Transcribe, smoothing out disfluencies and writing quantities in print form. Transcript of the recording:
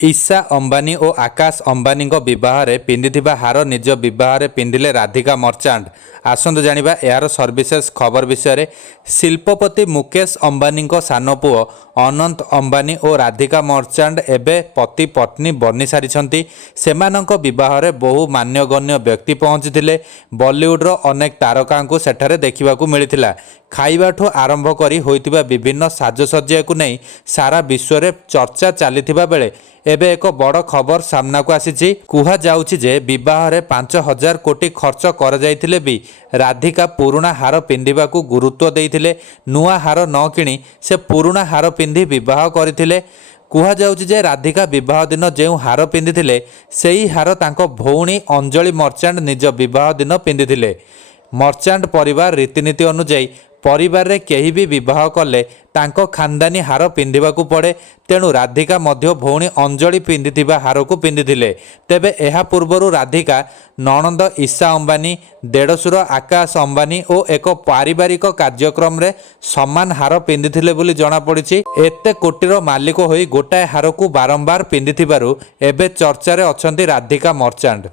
ईशा अंबानी और आकाश अंबानी बहार पिंधिथिबा हार निज बहार पिंधिले राधिका मर्चांट। आसंतु जानिबा यार सर्विसेस खबर विषय। शिल्पपति मुकेश अंबानी सान पुओ अनंत अंबानी और राधिका मर्चांट एबे पति पत्नी बनी सारी। सेमानंक विवाह बहु मान्यगण्य व्यक्ति पहुंची बॉलीवुड अनेक तारका को सेठारे देखा मिलता। खाइबाठू आरंभ करी होइतिबा विभिन्न साजसज्जा को नहीं सारा विश्व में चर्चा चली बेले एबे एक बड़ खबर सामना को आसी। कुहा जाउछि जे विवाह रे 5,000 कोटी खर्च कर जाइथिले भी राधिका पुराणा हार पिंधिबा को गुरुत्व देइथिले। नुआ हार न किणी से पुराणा हार पिंधि विवाह करथिले। कुहा जाउछि जे राधिका विवाह दिन जो हार पिंधिथिले सेही हार तांको भौणी अंजलि मर्चांट निज विवाह दिन पिंधिथिले। मर्चांट परिवार रीतिनीति अनुଯାयी परिवार रे केही भी विवाह कले तांको खानदानी हार पिंधिबा को पड़े। तेणु राधिका मध्य भौणी अंजलि पिंधिथिबा हार को पिंधिथिले। तेबे एहा पूर्वरु राधिका नणंद ईशा अंबानी देढ़सुर आकाश अंबानी और एक पारिवारिक कार्यक्रम रे समान हार पिंधिथिले बोली जणा पड़िछि। एते कोटीर मालिक होई गोटाए हार को बारंबार पिंधिथिबारु एबे चर्चा रे अछंती राधिका मर्चांट।